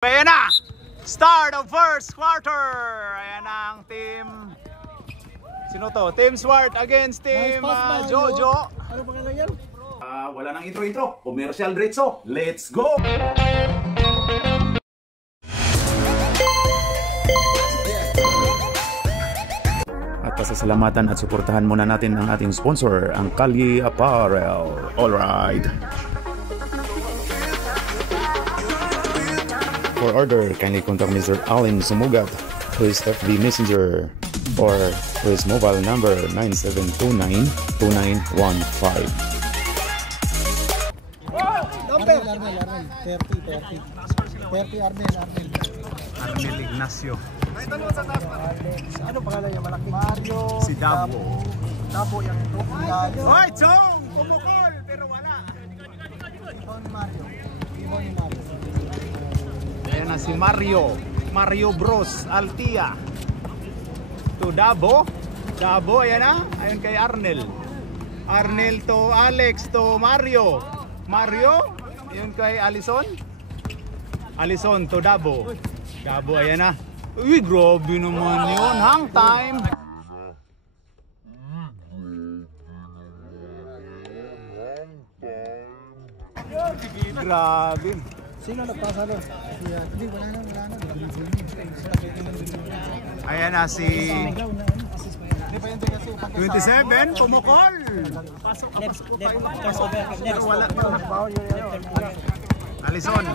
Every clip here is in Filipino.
Ayan na! Start of first quarter! Ayan ang team... Sino to? Team Swart against team Jojo. Ano pa kaya yan? Wala nang intro. Commercial diretso. Let's go! At pasasalamatan at suportahan muna natin ang ating sponsor, ang Kalye Apparel. Alright! For order, kindly contact Mr. Allen Sumugat, who is FB Messenger, or his mobile number 9729-2915. Arnel. 30 Arnel. Arnel Ignacio. Ano pangalan niya? Malaki. Mario. Si Dabo. Dabo yan ito. Hoy, Chong! Pumukol! Pero wala. Ibaw ni Mario. Ayan na si Mario. Mario Bros. Altia. To Dabo. Dabo, ayan na. Ayun kay Arnel. Arnel to Alex to Mario. Mario. Ayun kay Alison. Alison to Dabo. Dabo, ayan na. Uy, grabe naman yun. Hang time. Grabe. Sino nagpasalo? Hindi, wala na. Ayan na si 27, pumukol. Pasok po kayo. Pero wala pa. Alison.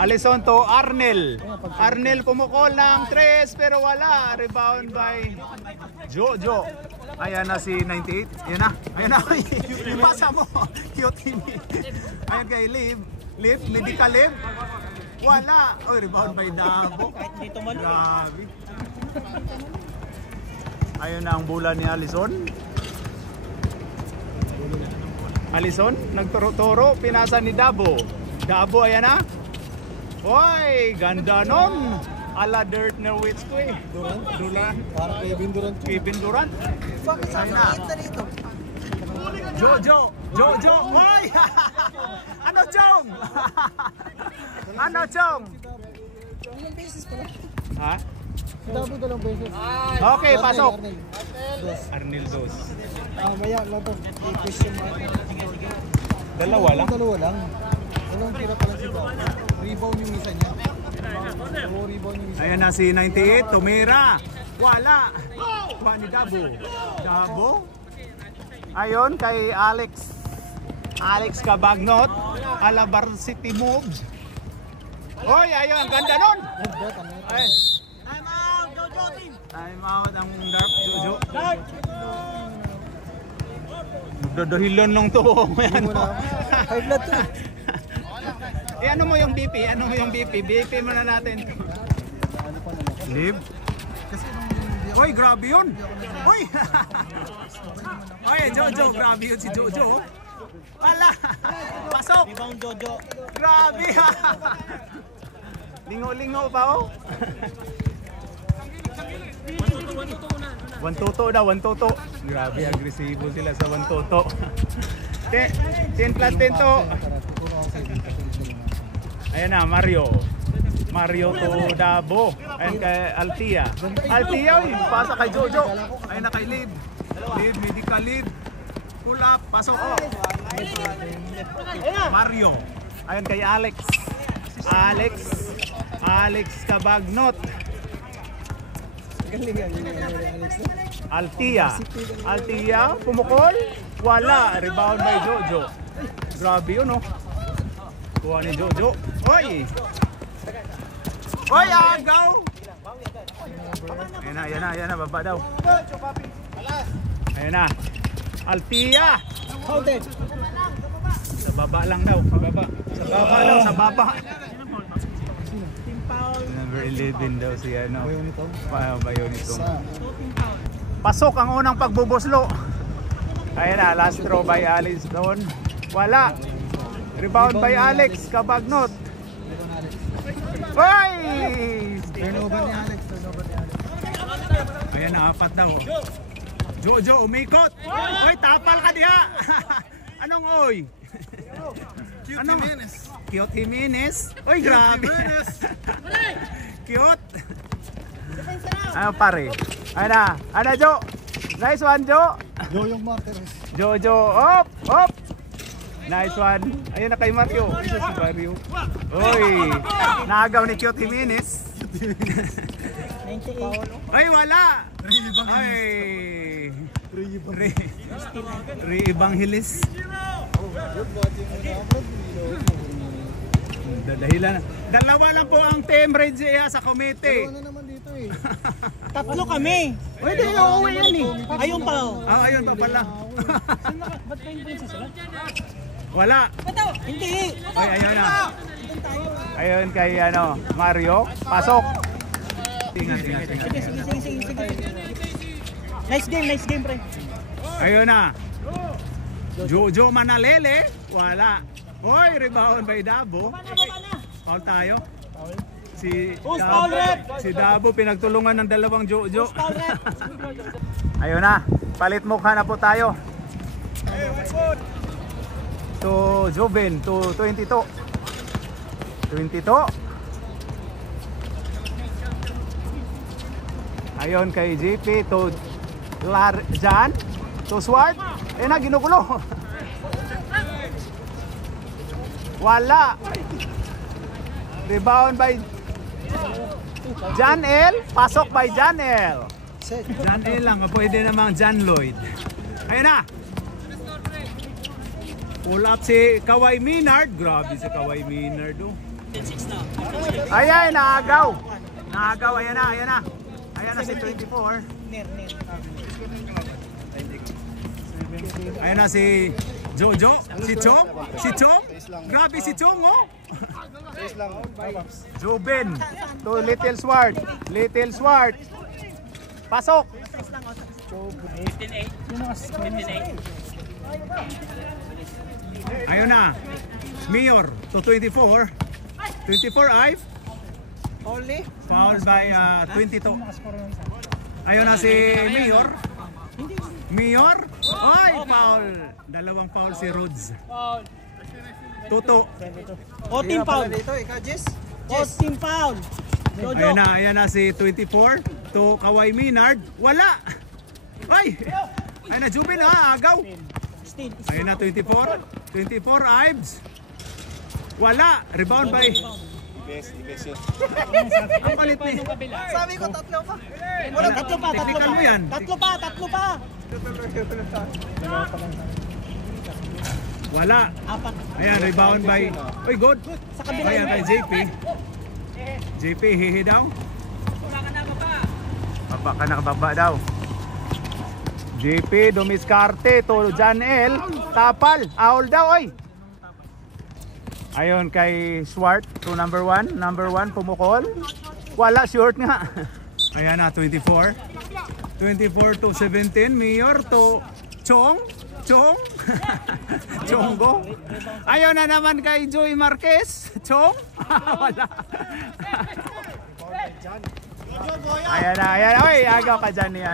Alison to Arnel. Arnel pumukol ng 3 pero wala. Rebound by Jojo. Ayan na si 98. Ayan na. Ipasa mo. Cute. Ayan kay Liv. Medical Liv. Wala. Oh, rebound by Dabo. Grabe. Ayun na ang bola ni Alison. Alison, nagturo-turo. Pinasa ni Dabo. Dabo, ayan na. Hoy, ganda nun. Ala Dirt Nowitzki eh. Durant. Parang Kevin Durant. Bakit sa akin dito? Jojo. Hoy! Ano, Chong? Ano, Chong? Ilang beses pala? Ha? Dabo dalawang beses. Okay, pasok. Arnel. Arnel Dos. Maya lang to. I-question mo. Dalawa lang. Walang tira pala si Dabo. Rebound yung isa niya. Rebound yung isa. Ayan na si 98, tumira. Wala. Kuha ni Dabo. Ayon kay Alex Cabagnot. Ala Varsity Moves. Oy, ayun, ganda nun. Ay. Time out ang Dark Jojo. Dadahilan lang to. Ayan mo. High blood to. Ano mo yung BP? BP mo na natin. Live. Oy, grabe yun. Oy. Oy, Jojo, grabe yun si Jojo. Wala. Pasok. Rebound Jojo. Grabe. Lingo-lingo pa oh. 1-2 daw. Grabe, agresibo sila sa 1-2. 10 plus 10 to. Ayan na, Mario to Dabo. Ayan kay Altia. Oy, pasa kay Jojo. Ayan na kay Liv. Medical Liv. Pull up, pasok. Mario. Ayan kay Alex Cabagnot. Altia, pumukol. Wala, rebound by Jojo. Grabe yun oh. Kuha ni Jojo. Oy, agaw. Ayan na, baba daw. Ayan na. Altia. Sa baba lang daw. Sa baba. Number 11 daw si ano. Bayonito. Pasok ang unang pagbubuslo. Ayan na, last throw by Alice doon. Wala. Rebound by Alex Cabagnot. Hoy! Turnover ni Alex. Ayan na, 4 daw. Jojo umikot. Hoy, tapal ka diha. Anong oy? Cute Jimenez. Cute Jimenez. Uy, grabe. Cute. Ano pare? Ano Jo? Nice one Jo. Yoyong Martires. Jojo. Hop, hop. Nice one. Ayun na kay Mario. Isa si Mario. Uy, naagaw ni Cute Jimenez. Ay, wala. Ay. Re Evangelis. Dahilan. Dalawa lang po ang team Red Zia sa komite. Ano naman dito eh. Tatlo kami. Pwede uuwi yan eh. Ayun pa. Ayun pa pala. Ba't kayo din sa Wala. Hindi. Ay, ayun na. Ayun kay Mario. Pasok. Tingnan. Sige. Nice game, pre. Ayun na. Jojo Manalele. Wala. Hoy, rebound by Dabo. Foul tayo. Si Dabo pinagtulungan ng dalawang Jojo. Ayun na. Palit mukha na po tayo. To Joven, to 22. Ayun kay GP, to Jan, to Swart. Eh na, ginugulo. Wala. Rebound by Jan L. Pasok by Jan L. Jan L lang, pwede namang Jan Lloyd. Ayun na. Pull up si Kawhi Minard. Grabe si Kawhi Minard. Oh. Ayan, naagaw. Ayan na. Ayan na si 24. Ayan na si Jojo. Si Chong. Grabe si Chong, oh. Joben. To Little Swart. Pasok. 15-8. Ayun na. Mayor to 24. 24 Ive. Foul by 22. Ayun na si Mayor. Ay, foul. Dalawang foul si Rhodes. Tuto. O, team foul. Team foul. Jojo. Ayan na si 24 to Kawhi Minard. Wala. Ay na Jubin agaw. Ayun na 24 Ives. Wala. Rebound by ang palit ni. Sabi ko tatlo pa. Wala, tatlo pa. Technical mo yan. Tatlo pa. Wala. Apat. Ayan, rebound by. Uy, good. Sa kabila. Ayan kay JP, hihi daw. Baba daw. JP, dumiskarte to Jan L. Tapal, aul daw, oy. Ayun kay Swart to number 1 pumukol. Wala, short nga. Ayan na, 24 to 17. Mayor to Chong. Chonggo. Ayun na naman kay Joey Marquez. Chong. Wala. Ayan na. Oy, agaw ka dyan ni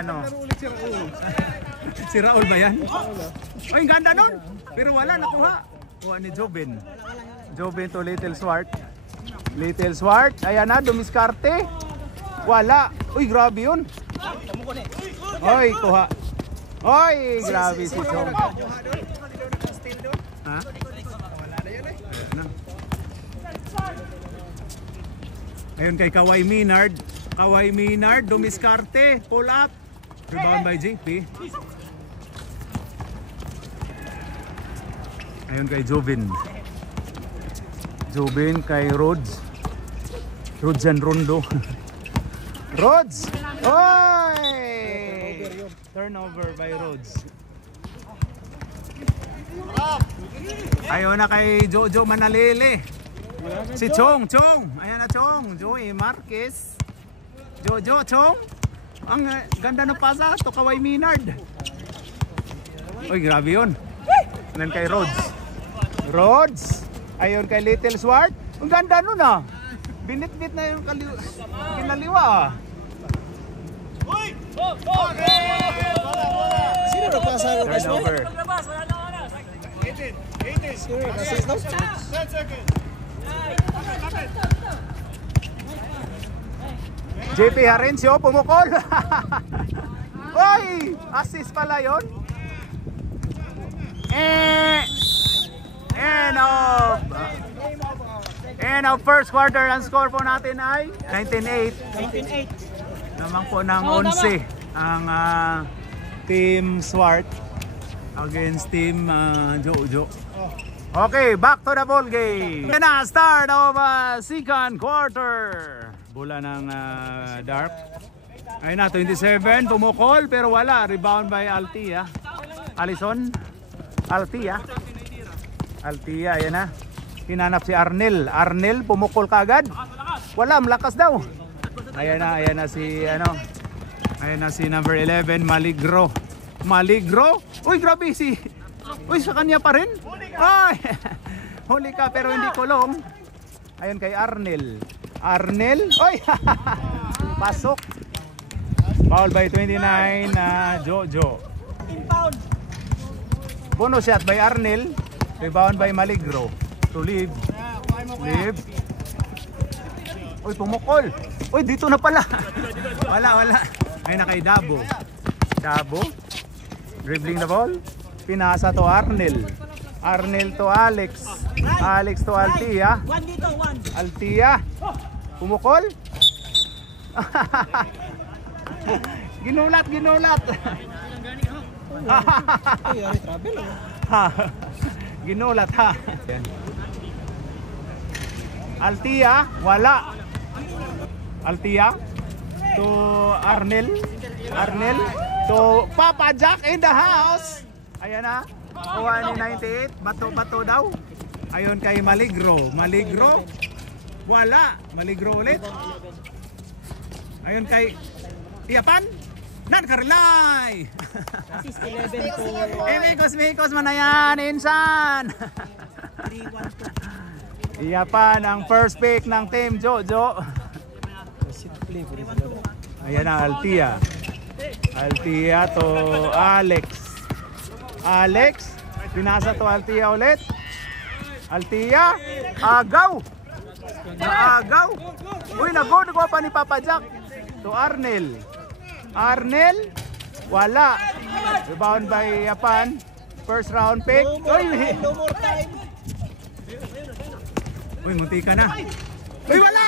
Si Raul ba yan? Ay, ganda nun. Pero wala, nakuha. Kuha ni Joven to Little Swart. Ayan na, dumiskarte. Wala. Uy, grabe yun. Oy, kuha. Oy, grabe si Chong. Ha? Ayun kay Kawhi Minard, dumiskarte, pull up. Rebound by JP. Ayun kay Joven kay Rhodes and Rondo. Rhodes! Oy! Turnover by Rhodes. Ayun na kay Jojo Manalele. Si Chong. Ayan na Chong. Joey Marquez. Jojo, Chong. Ang ganda ng pasa to Kawhi Minard. Uy, grabe yun. Ayan kay Rhodes. Ayun kay Little Swart. Ang ganda nun ah. Binit-bit na yung kinaliwa ah. Sino nagpasa? Turnover. Assist daw. JP Harencio pumukol. Oy! Assist pala yun. And of first quarter, ang score po natin ay 19-8. 19-8. Naman po ng 11 ang Team Swart against Team Jojo. Okay, back to the ball game. Yan na, start of second quarter. Bola ng Darp. Ayun na, 27, pumukol pero wala. Rebound by Altia. Alison. Altia, ayan na. Hinanap si Arnel. Arnel, pumukol kaagad. Wala, malakas daw. Ayan na si Ayan na si number 11, Maligro. Maligro? Uy, grabe Uy, sa kanya pa rin? Ay! Huli ka pero hindi kulong. Ayun kay Arnel. Arnel? Uy! Pasok. Foul by 29 na Jojo. 15 pound. Bonus shot by Arnel. Rebound by Maligro. To leave. Leave. Uy, pumukol. Uy, dito na pala. Wala. Ay na kay Dabo. Dabo. Dribbling the ball. Pinasa to Arnel. Arnel to Alex. Alex to Altia. One dito, one. Altia. Pumukol. Ginulat. Ay, ari travel. Ginulat ha. Altia, wala. Altia to Arnel. Arnel to Papa Jack in the house. Ayan na. Kuha ni 98. Bato daw. Ayun kay Maligro. Maligro. Wala. Maligro ulit. Ayun kay Iapan. Nankarlay. Assist 11 to Mikos man na yan. Insan. 3-1 to. Iapan ang first pick ng Team Jojo. Ayan na, Altia. Altia to Alex. Alex. Pinasa to Altia ulit. Altia. Agaw. Agaw. Uy, nag-go pa ni Papa Jack. To Arnel. Arnel. Wala. Rebound by Iapan. First round pick. Uy, No more time. uy, munti ka na. Uy, wala!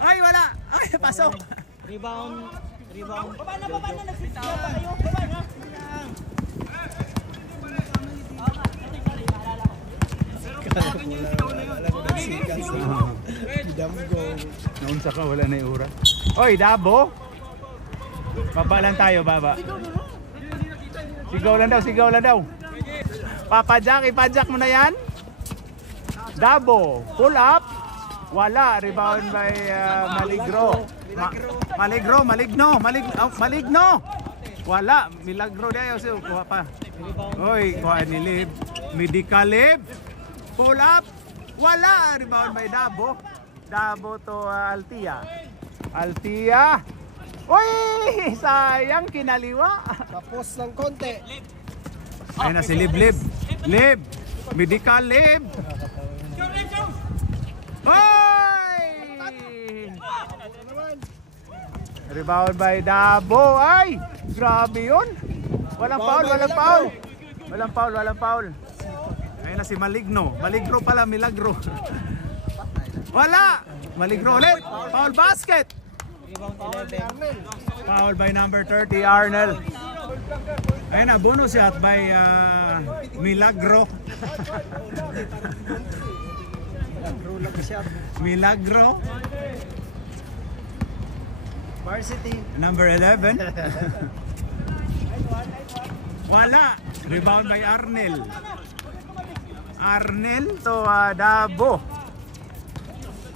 Ay, wala! Ay, pasok! Rebound. Baba na, nagsisya pa kayo. Baba na. Naunsa ka, wala na yung ura. Oy, Dabo! Baba lang tayo, baba. Sigaw lang daw. Papa Jack, ipa-jack mo na yan. Dabo, pull up. Wala, rebound by Maligro. Maligno. Wala, Milagro dayo siya. Kuha pa. Oy, kuha ni Lib. Medical Lib. Pull up. Wala, rebound by Dabo. Dabo to Altia. Altia. Uy, sayang kinaliwa. Tapos ng konti. Ayun na si Lib. Medical Lib. Hoy! Rebound by Dabo. Ay! Grabe yun. Walang foul. Ayun na si Maligno. Maligro pala, Milagro. Wala! Maligro ulit. Foul basket. Rebound 11. Foul by number 30, Arnel. Ayun na, bonus shot by Milagro. Milagro. Varsity. Number 11. Wala. Rebound by Arnel. Arnel to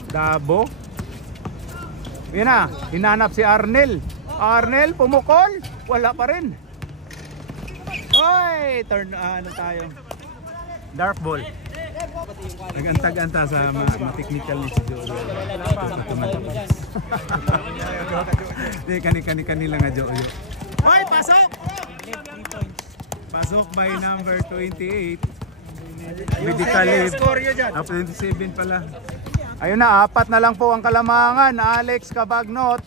Dabo. Yan na, hinanap si Arnel. Arnel, pumukol. Wala pa rin. Oy, turn, tayo. Dark ball. Nag-antag-anta sa technical ni si Jojo. Kani-kani lang nga Jojo. Hoy, pasok! Pasok by number 28. Medical leave. 27 pala. Ayun na, 4 na lang po ang kalamangan. Alex Cabagnot.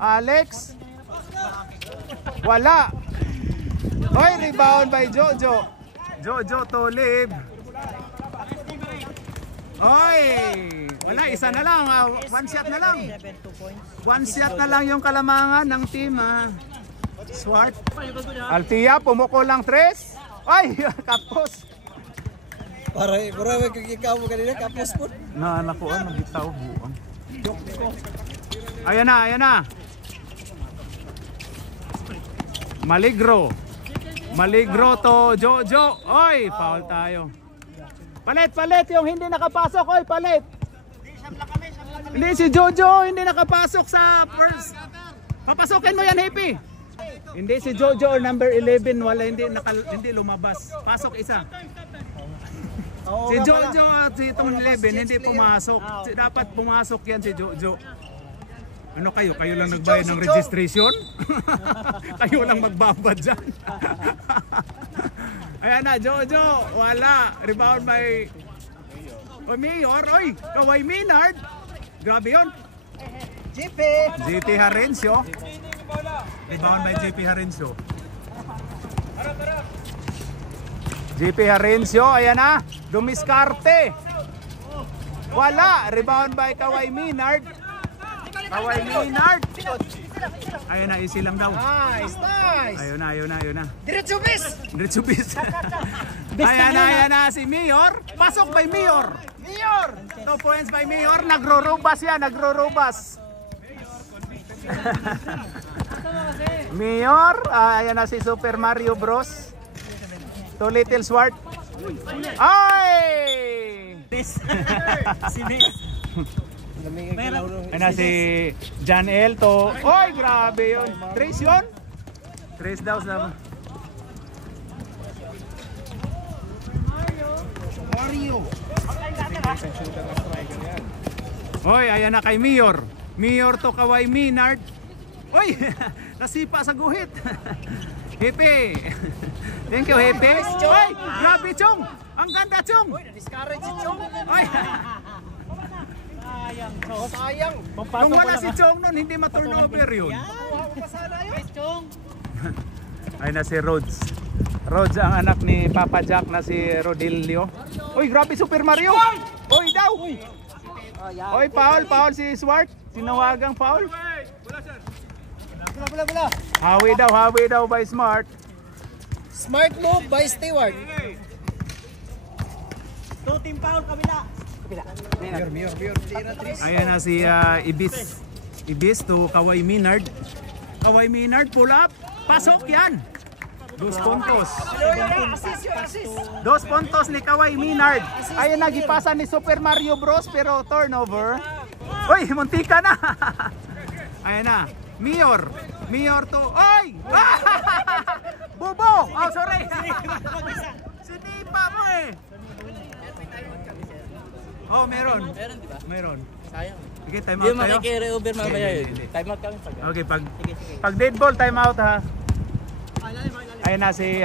Alex? Wala. Hoy, rebound by Jojo. Jojo to leave. Hoy! Wala, isa na lang. One shot na lang. One shot na lang yung kalamangan ng team. Swart. Altia, pumuko lang 3. Ay, kapos. Para magkikikaw mo kanina, kapos po. Naanakuan, nagitaw buang. Ayan na. Maligro to Jojo. Oy, foul tayo. Palit yung hindi nakapasok. Oy, palit. Hindi si Jojo, hindi nakapasok sa first. Papasokin mo yan, Happy. Hindi si Jojo number 11, wala hindi lumabas. Pasok isa. Si Jojo at si itong 11 hindi pumasok. Dapat pumasok yan si Jojo. Ano kayo? Kayo lang nagbayad ng registration? Kayo lang magbabad dyan. Ayan na, Jojo. Wala. Rebound by Mayor. Oy, Kaway Minard. Grabe yun. JP Harencio. Rebound by JP Harencio. JP Harencio. Ayan na. Dumiskarte. Wala. Rebound by Kaway Minard. Kaway Minard. Ayun na, easy lang daw. Nice. Ayun na. Diretso bis. Ayan na si Mayor. Pasok by Mayor. 2 points by Mayor. Nagro-robas yan, Mayor, ayan na si Super Mario Bros. To Little Swart. Ay! Si Bis. Ayan na si John L. To. Oy, grabe yun. 3 yun? 3 daw sa... Oy, ayan na kay Mayor. Mayor to Kaway Minard. Oy, nasipa sa guhit. Hepe. Thank you, Hepe. Oy, grabe, Chong. Ang ganda, Chong. Discourage si Chong. Oy. Sayang. Kung wala si Chong nun, hindi ma-turnover yun. Chong. Ay na si Rhodes. Rhodes ang anak ni Papa Jack na si Rodilio. Uy, grabe Super Mario. Uy, daw. Uy, foul si Swart. Sinawagang foul. Bala. Hawi daw by Smart. Smart move by Stewart. 2 team foul kabila. Mayor. Ayan na si Ibis to Kaway Minard. Kaway Minard, pull up. Pasok yan. 2 puntos. 2 puntos ni Kaway Minard. Ayan na, gipasa ni Super Mario Bros. Pero turnover. Uy, muntika na. Ayan na. Mayor to. Oy! Bobo! Oh, sorry. Sinipa mo eh. Oh, meron. Meron. Sayang. Okay, time out Hindi tayo. makikiri over mamaya yun. Hindi. Time out kami pag. Okay, pag dead ball, time out ha. Ayun na si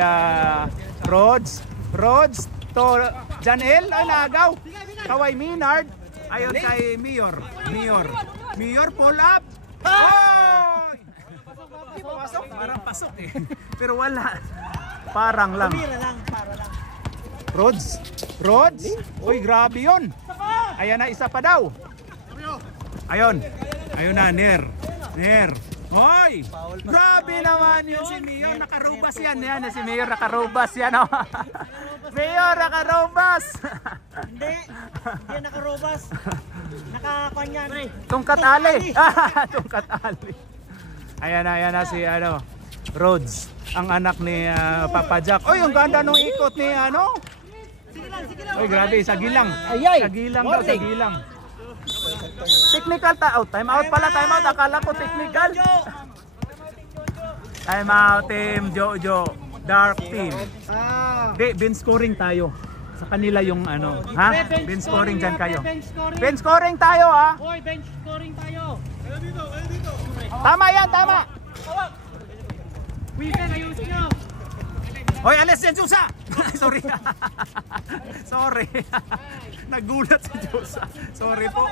Rhodes to Janel. Ay, nagaw. Kaway Minard. Ayun kay Mayor, pull up. Oh! Parang pasok eh. Pero wala. Parang lang. Para lang. Rhodes. Uy, grabe yun. Ayan na, isa pa daw. Ayun na, Ner. Hoy! Grabe naman yun si Mayor. Nakarubas yan. Si Mayor nakarubas yan. Oh. Mayor nakarubas. Hindi nakarobas. Nakakanyan. Tungkat ali. Tungkat ali. Ayan na si Rhodes. Ang anak ni Papa Jack. Oy, ang ganda nung ikot ni Sige lang. Oy, grabe, sa gilang. Ayay. Sa gilang. Technical time out pala, time out. Akala ko technical. Time out team Jojo. Dark team. Di, bench scoring tayo. Sa kanila yung ha? Bench scoring dyan kayo. Bench scoring tayo ha. Hoy, bench scoring tayo. Tama yan, tama. Weekend, ayusin nyo. Hoy, alis yan, Jusa! Sorry. Sorry. Nagulat si Jusa. Sorry po.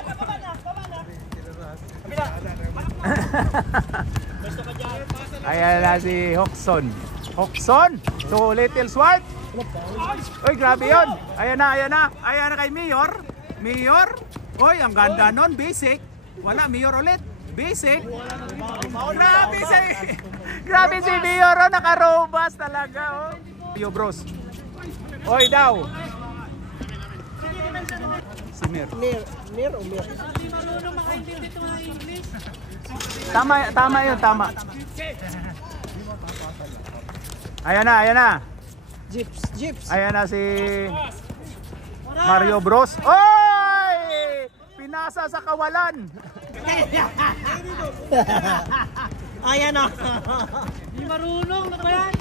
Ayan na si Hoxon. Hoxon to Little Swart. Uy, grabe yun. Ayan na, ayan na. Ayan na kay Mayor. Mayor. Uy, ang ganda nun. Basic. Wala, Mayor ulit. Basic. Grabe si grabe si Mayor, oh, nakarobas talaga, oh. Yo, bros. Oy daw. Si Mir. Mir o Mir? Tama yun, tama. Ayan na, ayan na. Jeeps. Ayan na si Mario Bros. Oy! Pinasa sa kawalan. Ayan na. Hindi marunong, ano ba yan?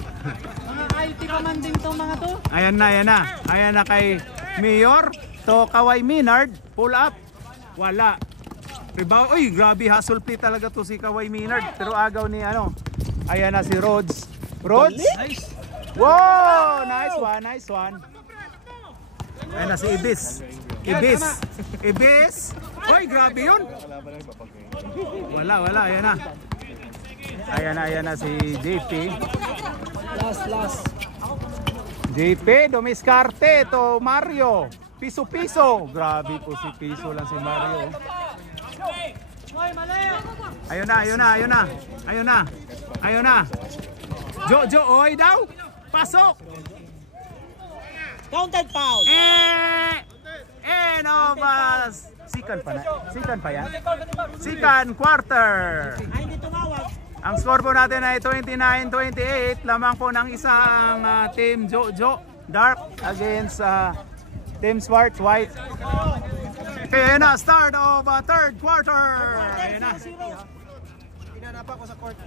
Mga IT pa man din tong mga to. Ayan na, ayan na. Ayan na kay Mayor. To Kawhi Minard. Pull up. Wala. Rebound. Uy, grabe. Hustle play talaga to si Kawhi Minard. Pero agaw ni ano. Ayan na si Rhodes. Rhodes. Nice. Wow! Nice one, nice one. Ayan na si Ibis. Ibis. Ibis. Uy, grabe yun. Wala. Ayan na. Ayan na si JP. Last. JP, Domiskarte to Mario. Piso. Grabe po si Piso lang si Mario. Ayun na. Jo, oy daw. Pasok. Counted foul. Novas. Sikan pa yan. Sikan quarter. Ay, hindi tumawag. Ang score po natin ay 29-28. Lamang po ng isang team Jojo Dark against Team Swart White. Okay, na start of third quarter. Ayan na. Pinanapa ko sa court.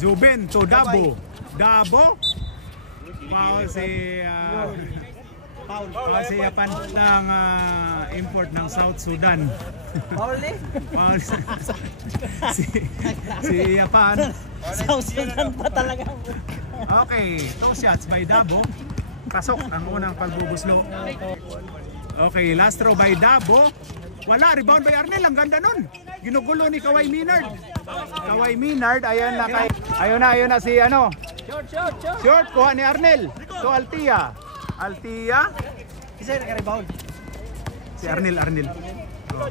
Jubin to Dabo. Foul si Yapan ng import ng South Sudan. Foul eh? Foul si Yapan. South Sudan pa talaga. Okay, 2 shots by Dabo. Pasok ang unang pagbubuslo. Okay, last throw by Dabo. Wala, rebound by Arnel. Ang ganda nun. Ginugulo ni Kawhi Minard. Kawhi Minard, ayan na si ano. Short, kuha ni Arnel. To Altia. Isa yung rebound. Si Arnel. Oh.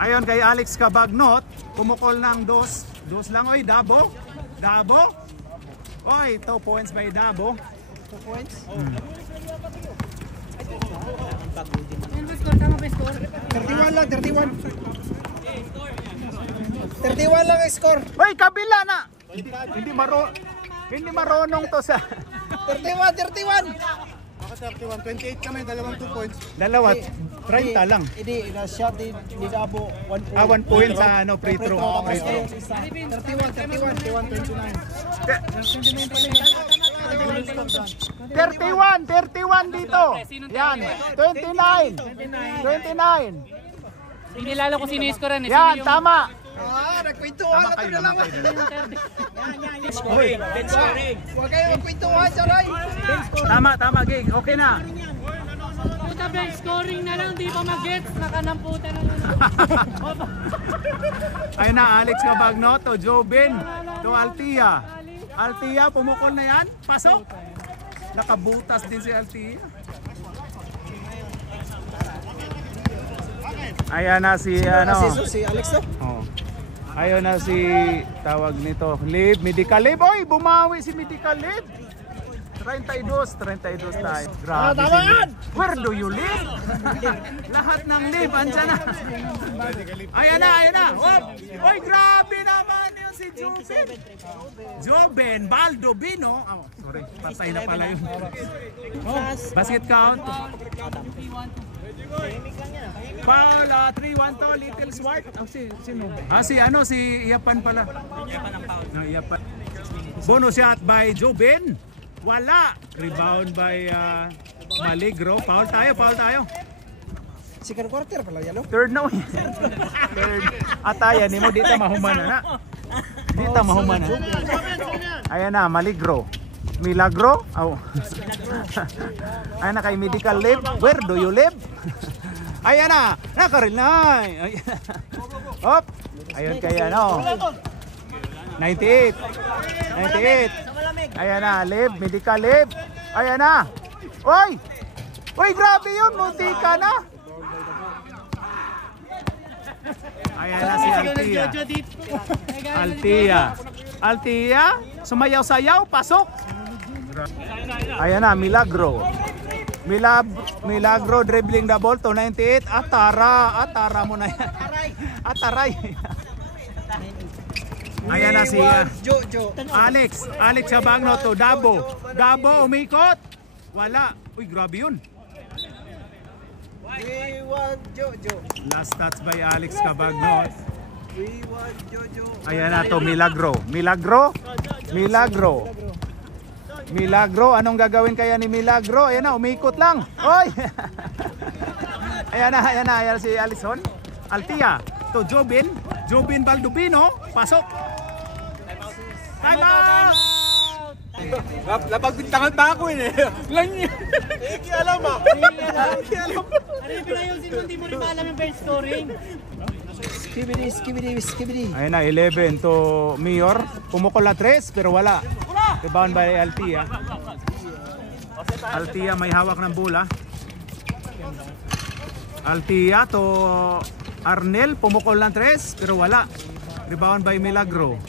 Ayon kay Alex Cabagnot, kumukol ng dos lang. Oy, Dabo. Oy, 2 points by Dabo. 2 points. 31 lang, 31. 31 lang ang score. Oy, kabila na. Hindi marunong to sa 31. Ako 31, 28 kami, dalawang 2 points. dalawa. 30 lang. Hindi, na-shot ni Dabo 1 point. 1 point sa ano, free throw. 31 dito. Yan, 29. Inilala ko sino yung score eh. Yan, tama. Nagkwentuhan na ito na lang. Uy, Huwag kayo magkwentuhan, saray. tama, Gig. Okay na. Puta bench scoring na lang, di pa mag-gets. Nakanamputan na lang. Ayun na, Alex Cabagnot to Jobin to Altia. Altia, pumukol na yan. Pasok. Nakabutas din si Altia. Ayan na si ano. Si Alex to? Oh. Ayun na si tawag nito. Medical Lib. Oy, bumawi si Medical Lib. 32 tayo. Grabe. Where do you live? Lahat ng live andyan na. Ayan na. Oy, grabe naman yun si Joben Baldovino. Oh, sorry, patay na pala yun. Basket count. Foul, 3-1 to Little Swart. Sino? Si Iapan pala. Iapan. Bonus shot by Jobin. Wala. Rebound by Maligro. Foul tayo. Second quarter pala yan, no? Third na. Third. Atayan mo dito mahumana na. Ayan na, Maligro. Milagro. Oh. Ayan na kay medical leave. Where do you live? Ayan na. Nakaril na. Hop. Ayun kay ano. 98. 98. Ayan na. Leave. Medical leave. Ayan na. Oy. Oy, grabe yun. Munti ka na. Ayan na si Altia. Altia. Sumayaw-sayaw. Pasok. Ayan na. Milagro. Milagro dribbling the ball to 98. Atara mo na yan. Ataray. Ayan na si Alex Sabagno to Dabo umikot. Wala. Uy, grabe yun. We want Jojo. Last touch by Alex Cabagno. We want Jojo. Ayan na to, Milagro. Milagro, anong gagawin kaya ni Milagro? Ayan na, umikot lang. Oy! Ayan na si Alison. Altia to Jobin Baldubino. Pasok. Time out! Lapag tangan pa ako eh. Lang yun. Hindi alam ah. Ano yung pinayusin mo? Hindi mo rin pa alam yung bench scoring. Skibidi. Ayan na, 11 to Mayor. Pumukol na 3 pero wala. Rebound by Altia. Altia may hawak ng bola. Altia to Arnel. Pumukol ng 3 pero wala. Rebound by Milagro.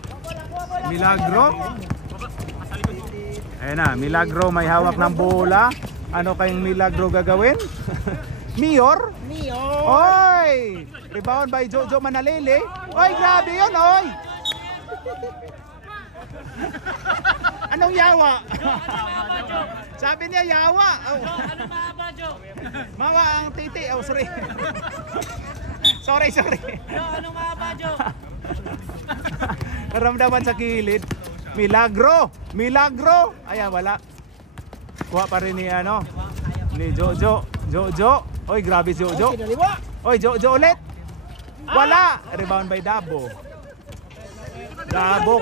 Ayan na, Milagro may hawak ng bola. Ano kayong Milagro gagawin? Mayor? Oy! Rebound by Jojo Manalele. Oy, grabe yun, oy! Anong yawa? Sabi niya yawa. Oh. Ano mahaba, Jo? Mawa ang titi. Oh, sorry. sorry. Jo, anong mahaba, Jo? Naramdaman sa kilid. Milagro. Ayan, wala. Kuha pa rin ni Jojo. Oy, grabe si Jojo. Oy, Jojo ulit. Wala. Rebound by Dabo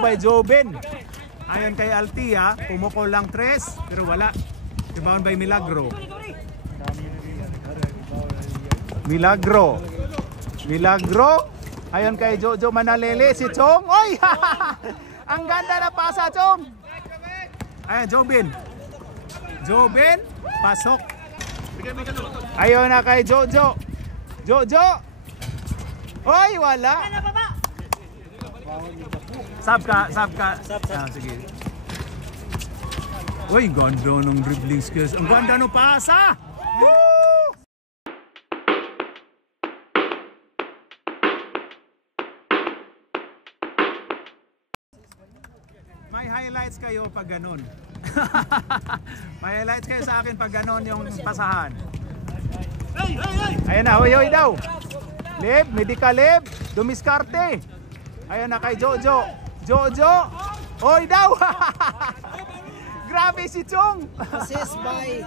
by Jobin. Ayon kay Altia, pumukol lang 3 pero wala. Rebound by Milagro. Ayon kay Jojo Manalele, si Chong. Oy! Ang ganda na pasa, Chong. Ayan, Jobin, pasok. Ayon na kay Jojo. Oy, wala. Sab ka. Sige. Uy, ganda ng dribbling skills. Ang ganda ng pasa. Woo! May highlights kayo pag ganun. May highlights kayo sa akin pag ganun yung pasahan. Ayan na, hoy daw. Medical lib, dumiskarte. Ayan na kay Jojo. Hoy daw. Grabe si Chong. Assist by.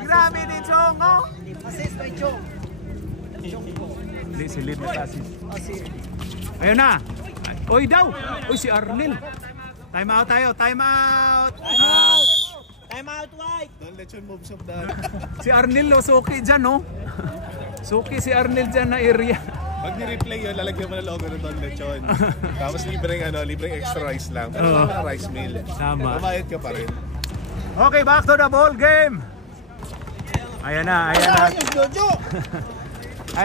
Grabe ni Chong, oh. Assist by Chong. Hindi, si Lid nag-assist. Ayun na. Hoy daw. Hoy, si Arnel. Time out tayo. Time out, White. Don't let your moves of that. Si Arnel, suki dyan, no? Suki si Arnel dyan na area. Pag ni-replay yun, lalagyan mo na logo ng Don Lechon. Tapos libreng extra rice lang. Pero wala rice meal. Tama. Mabayad ka pa rin. Okay, back to the ball game. Ayan na. Ayan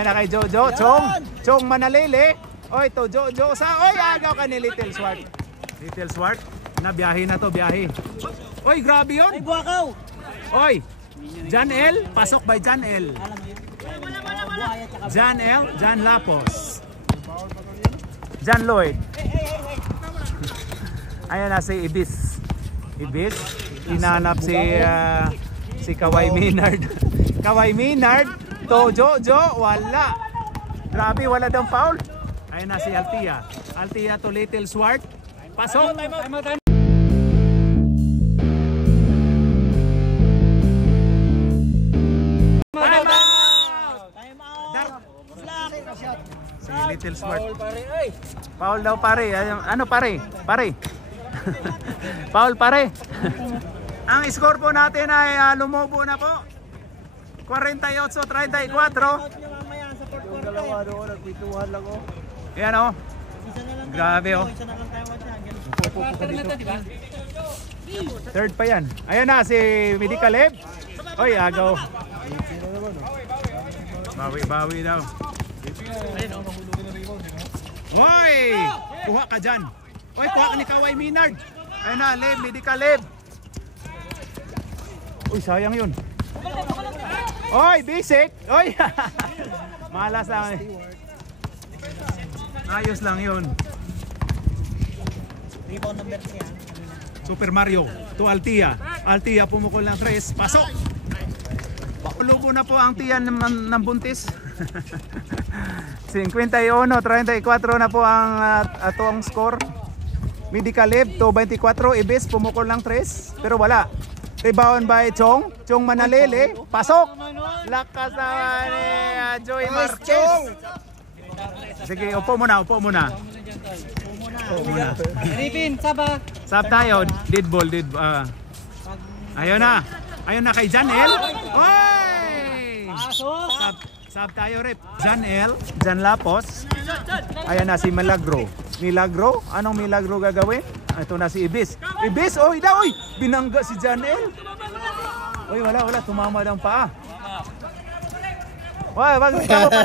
na kay Jojo. Chong Manalele. Oy, to Jojo sa. Oy, agaw ka ni Little Swart. Biyahe na to. Oy, grabe yun. Ay, buwakaw. Oy, Jan L. Pasok by Jan L. Jan Lapos. Jan Lloyd. Ayan na si Ibis. Hinanap si Kawai Minard. To Jojo, wala. Grabe, wala daw foul. Ayan na si Altia to Little Swart. Pasok. Time out. Si Little Smart. Foul daw pare. Ano pare? Foul pare. Ang score po natin ay lumubo na po. 48-34. Mamaya sa fourth Yung quarter. dalawa doon, nagpituhan lang oh. Yan oh. Isa na lang tayo. Grabe, oh. Isa na lang tayo watch. Quarter na to, di ba? Third pa yan. Ayan na si Medicaleb. Oy, agaw. Sino naman oh. Bawi daw. Hoy! Kuha ka dyan. Hoy, kuha ka ni Kaway Minard. Ayun na, Leb, Medicaleb. Uy, sayang yun. Hoy, basic. Hoy! Malas lang eh. Ayos lang yun. Rebound number 3 yan. Super Mario to Altia. Altia pumukol ng 3. Pasok! Lubo na po ang tiyan ng buntis. 51-34 na po ang atong score. Medicaleb to 24. Ibis pumukol ng 3. Pero wala. Rebound by Chong. Chong Manalele. Pasok! Lakas naman ni Joey Marquez. Sige, upo muna. Ripin, saba. Sab tayo. Dead ball. Ayun na kay Janel. Oy! Sab tayo rep. Jan Lapos. Ayan na si Milagro. Anong Milagro gagawin? Ito na si Ibis. Oy, binangga si Janel. Oy, wala, tumama lang paa. Wag tama.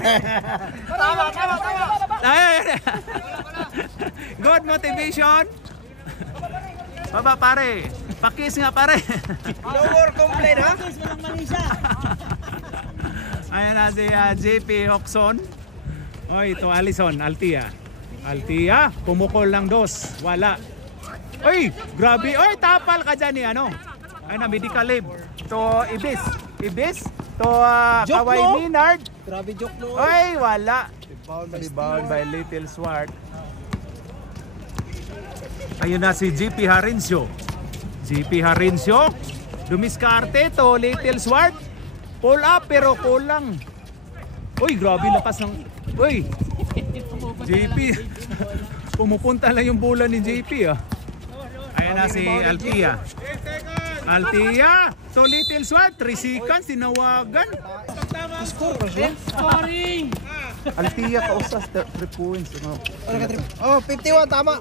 Good motivation. Baba pare. Pakis nga pare. Lower complete ha? Walang mali siya. Ayan na si JP Hoxon. Oy, ito Alison, Altia, pumukol ng 2. Wala. Oy, grabe. Oy, tapal ka dyan ni ano. Ayun na, Medicaleb. To Ibis. To Kaway Minard. Grabe joke no. Oy, wala. Rebound By Little Swart. Ayun na si JP Harencio. Dumiskarte to Little Swart. Pull up pero kulang. Uy, grabe lakas ng... Uy! JP. Pumupunta lang yung bola ni JP ah. Ayan na si Altia. To Little Swart. 3 seconds. Tinawagan. Scoring! Altia kausas 3 points. Oh, 51 tama.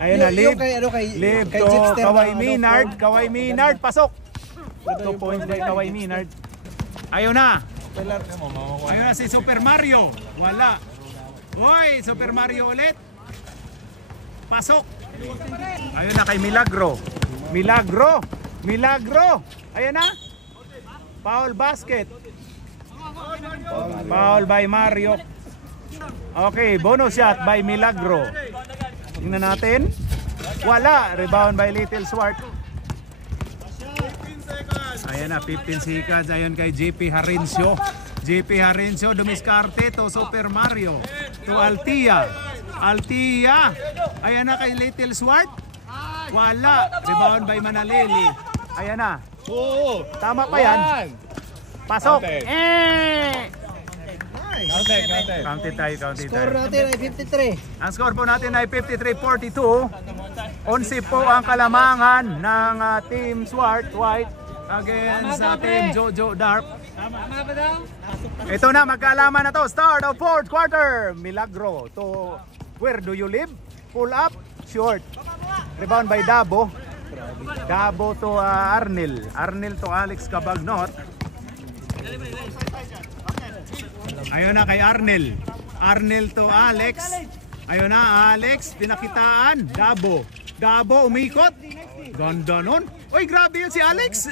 Ayun na, Yung Liv. kay Liv kay to Jipster Kaway Minard. Pasok. 2 points by Kaway Minard. Ayun na si Super Mario. Wala. Hoy, Super Mario ulit. Pasok. Ayun na kay Milagro. Ayun na. Foul basket. Foul by Mario. Okay, bonus shot by Milagro. Tingnan natin. Wala. Rebound by Little Swart. Ayan na, 15 seconds. Ayan kay JP Harencio. Dumiskarte to Super Mario. To Altia. Ayan na kay Little Swart. Wala. Rebound by Manalili. Ayan na. Tama pa yan. Pasok. Counted tayo. Score natin ay 53. Ang score po natin ay 53-42. 11 po ang kalamangan ng Team White against sa Team Jojo Dark. Tama ba daw? Ito na, magkaalaman na to. Start of 4th quarter. Milagro to where do you live? Pull up, short. Rebound by Dabo to Arnel to Alex Cabagnot. Ayun na kay Arnel to Alex. Ayun na, Alex, pinakitaan. Dabo umikot. Ganda nun. Uy, grabe yun si Alex.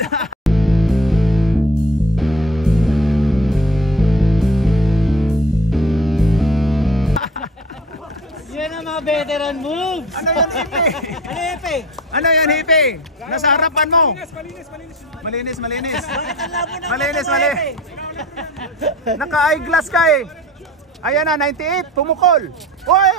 Yan ang mga veteran moves! Ano yan, Hipe? Nasa harapan mo. Malinis. Naka-eyeglass ka eh. Ayan na, 98, pumukol. Uy!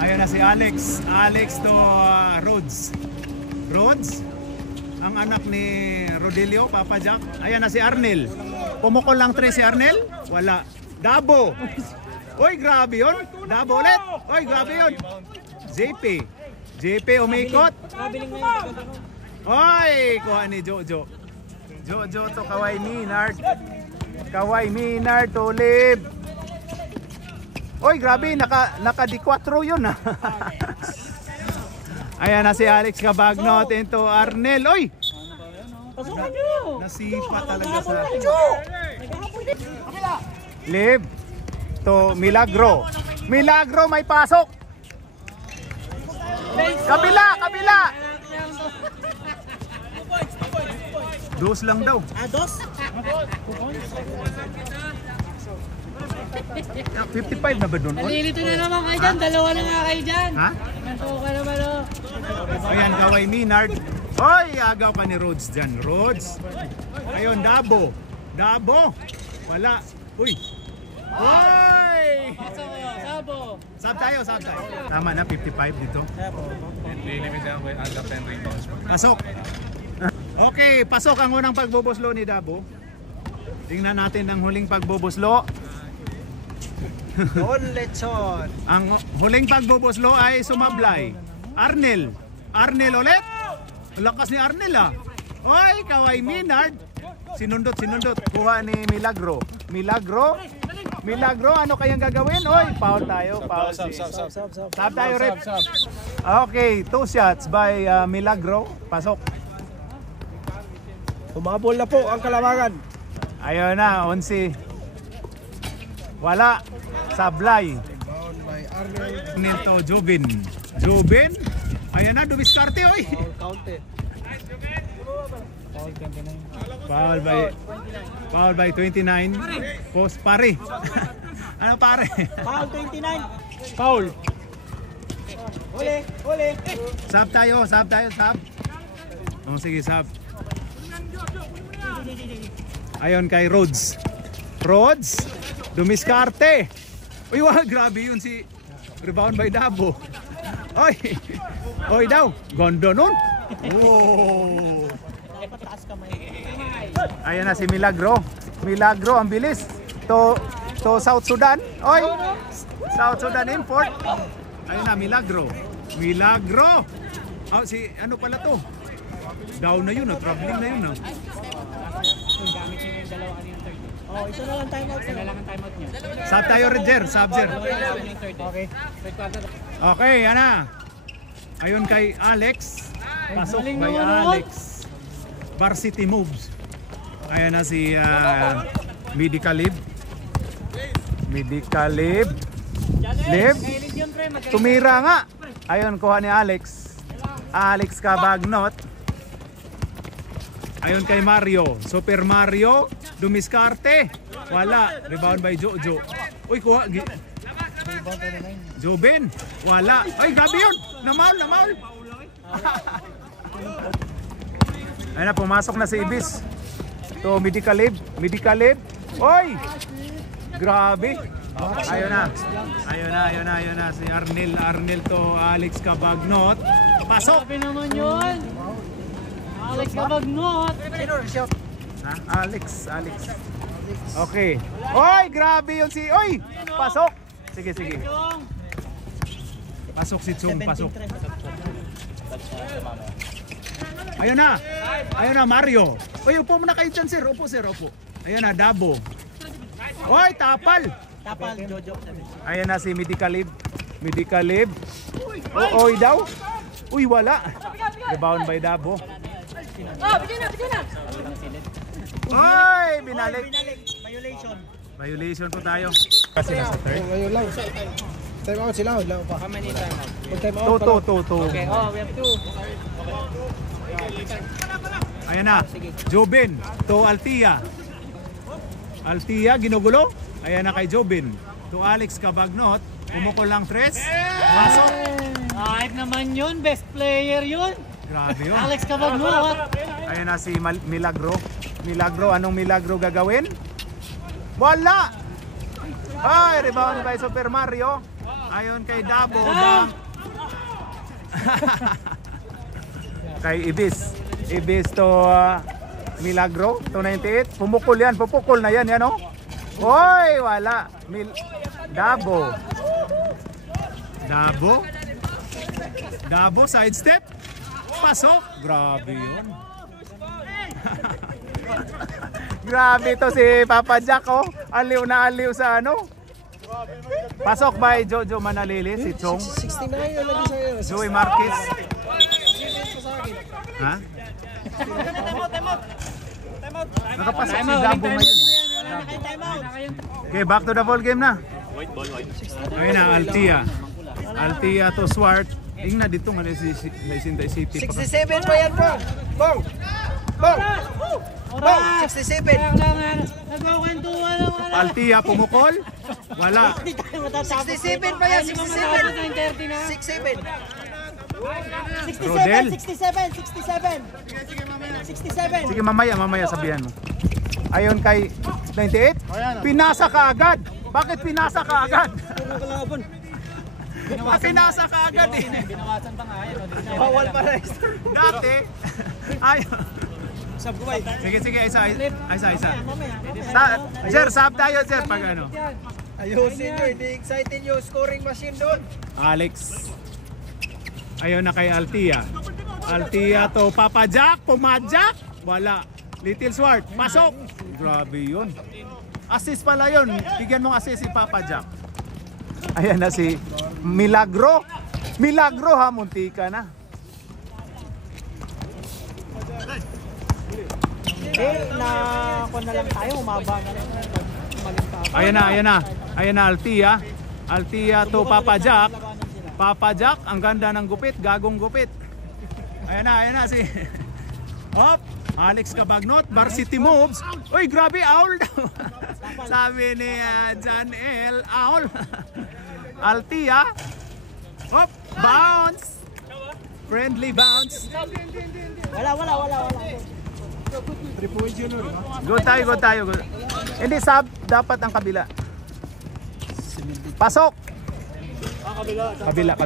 Ayan na si Alex to Rhodes. Ang anak ni Rodelio, Papa Jack. Ayan na si Arnel Pumukol lang 3 si Arnel. Wala. Dabo. Uy, grabe yun. Dabo ulit. Uy, grabe yun. JP umikot. Kabiling mo yung Oy, kuha ni Jojo. Jojo to Kawhi Minard. Kawhi Minard to live. Oy, grabe, naka D4 yun ah. Ayan na si Alex Cabagnot into Arnel. Oy! Pasukan nyo! Nasipa talaga sa live to Milagro. Milagro may pasok. Kabila. Dos lang daw. Dos? 55 na ba doon? Nalilito na naman kayo dyan. Dalawa na nga kayo dyan. Ha? Natuka naman o. Ayan, Kawhi Minard. Hoy, agaw pa ni Rhodes dyan. Rhodes. Ayun, Dabo. Wala. Uy. Hoy! Sabo. Sab tayo. Tama na, 55 dito. Lilimit lang ko yung under 10 rebounds. Pasok. Okay, pasok ang unang pagbubuslo ni Dabo. Tingnan natin ang huling pagbubuslo. Don Lechon. Ang huling pagbubuslo ay sumablay. Arnel ulit. Lakas ni Arnel ah. Oy, Kawhi Minard. Sinundot. Kuha ni Milagro. Milagro, ano kayang gagawin? Oy, foul tayo. Foul. Sab tayo, rep. Okay, 2 shots by Milagro. Pasok. Tumabol na po ang Kalamangan. Ayun na, 11. Wala. Sablay. Bound by Arnel. Nito, Jobin. Ayun na, dumiskarte, oy. Counted. Foul by 29. Post pare. Ano pare? Foul 29. Foul. Uli. Sab tayo. Oh, sige, sab. Ayon kay Rhodes. Dumiskarte. Uy, wah, grabe yun si rebound by Dabo. Oy daw. Gondo nun. Oh. Ayan na si Milagro. Ang bilis. To South Sudan. Oy. South Sudan import. Ayun na, Milagro. Oh, si ano pala to? Down na yun, traveling na yun. Oh, isa na lang timeout. Sub tayo, Roger. Okay, yan na. Ayun kay Alex. Pasok by Alex. Varsity moves. Ayan na si Medicalib. Tumira nga. Ayun, kuha ni Alex Cabagnot. Ayun kay Mario. Super Mario. Dumiskarte. Wala. Rebound by Jojo. Uy, kuha. Jobin. Wala. Ay, gabi yun. Namaul. Ayun na, pumasok na si Ibis. To Medicalib. Oy! Grabe. Ayun na. Si Arnel to Alex Cabagnot. Pasok. Sabi naman yun. Alex Cabagnot. Ha? Alex. Okay. Oy, grabe yun si... Oy! Pasok. Sige. Pasok si Chung, pasok. Ayun na, Mario. Oy, upo muna kayo dyan, sir. Upo. Ayun na, Dabo. Oy, tapal. Jojo. Ayun na si Medicalib. Oy daw. Uy, wala. Rebound by Dabo. Bigyan na. Oy, binalik. Violation Violation po tayo. Kasi nasa third. Ngayon lang. Time out sila. Wala pa. How many time out? Pag time out pa. To. Okay, we have 2. Ayan na. Jobin to Altia. Ginugulo. Ayan na kay Jobin. To Alex Cabagnot. Umukol lang 3. Pasok. Hype naman yun. Best player yun. Grabe yun. Alex Cabagnot. Ayan na si Milagro. Anong Milagro gagawin? Wala! Ay, rebound by Super Mario. Ayon kay Dabo. Kay Ibis to Milagro, 298. Pumukol yan, pupukol na yan, yan o. Hoy, wala. Dabo. Dabo, sidestep. Pasok. Grabe yun. Grabe to si Papa Jack, oh. Aliw na aliw sa ano. Pasok by Jojo Manalili, si Chong. 69 yung lagi sa'yo. Joey Marquez. Ha? Nakapasok si Dabo ngayon. Okay, back to the ball game na. Ayun na, Altia to Swart. Ingna dito nga si City. 67 pa yan, Bong! Bong! Bong! Bong! 67! Nagkukwentuhan lang. Altia pumukol? Wala. 67 pa yan! 67! 67! Rodel? 67! Sige, mamaya sabihan mo. Ayon kay 98, pinasa ka agad. Bakit pinasa ka agad? Pinasa ka agad eh. Binawasan pa nga yan. Bawal pa rin! Dati, ayaw. Sige, isa. Sir, sab tayo, sir, pag ano. Ayusin nyo, hindi excited yung scoring machine doon. Alex. Ayaw na kay Altia. Altia to Papa Jack, pumadjak. Wala. Little Swart, pasok. Grabe yun. Assist pala yun. Bigyan mong assist si Papa Jack. Ayan na si Milagro. Milagro ha, muntika na. Kung na lang tayo, umaba na lang. Ayan na Altia. Altia to Papa Jack. Papa Jack, ang ganda ng gupit, gagong gupit. Ayan na si Hop, Alex Cabagnot, varsity moves. Uy, grabe, owl daw. Sabi ni John L, owl. Altia. Hop, bounce. Friendly bounce. Wala. Go tayo. Hindi, sub, dapat ang kabila. Pasok. Kabila.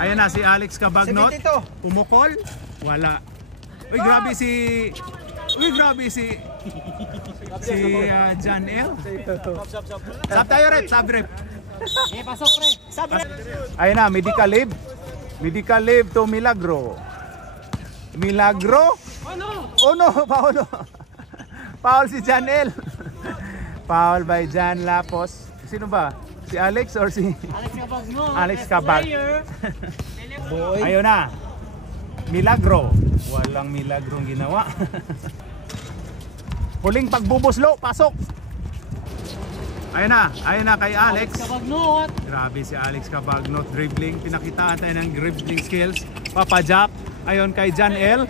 Ayan na si Alex Cabagnot. Pumukol. Wala. Uy, grabe si John L. Sub tayo, rep. Pasok, pre. Ayan na, medical leave. Medical leave to Milagro. Oh no, Paolo. Foul si John L. Foul by John Lapos. Sino ba? Si Alex or si Alex Cabag? Ayun na. Milagro. Walang milagrong ginawa. Huling pagbubuslo, pasok. Ayun na kay Alex. Cabagnot. Grabe si Alex Cabagnot, dribbling. Pinakitaan tayo ng dribbling skills. Papa Jack. Ayon kay John L.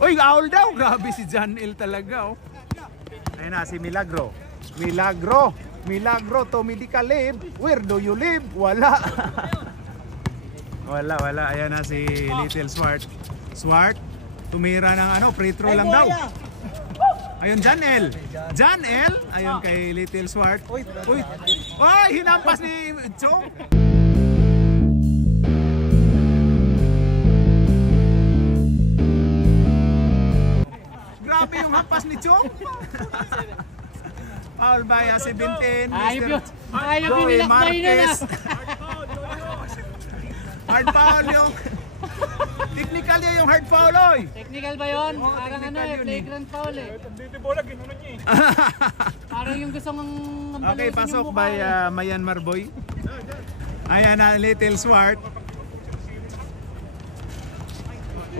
Uy, owl daw. Grabe si John L talaga. Oh. Ayun na si Milagro to medical leave. Where do you live? Wala. Wala. Ayan na si Little Swart. Tumira ng free throw lang daw. Ayun, John L. Ayun kay Little Swart. Uy, hinampas ni Chong. Grabe yung hampas ni Chong. Foul by 17. Ayop Joey yung nilakbay na. Marquez. Hard foul yung technical yung hard foul, oy. Technical ba yun? Parang flagrant foul eh. Parang yung gusto ng Okay, pasok by Myanmar boy. Ayan na, Little Swart.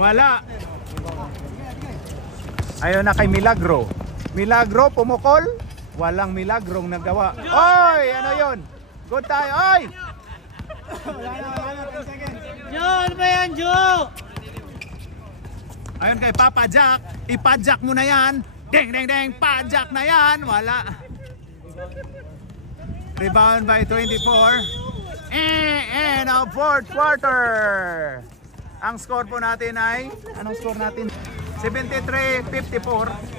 Wala. Ayun na kay Milagro. Pumukol. Walang milagrong nagawa. Oy, ano yun? Good tayo, oy! Jo, ano ba yan, Jo? Ayun kay Papa Jack. Ipadjak mo na yan. Deng, padjak na yan. Wala. Rebound by 24. And a fourth quarter. Ang score po natin ay, anong score natin? 73-54.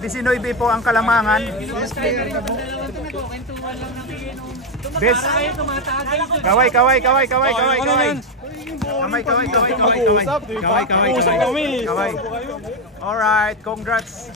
19 po ang kalamangan. Best. Kaway. Kamay. Kamay. Alright, congrats.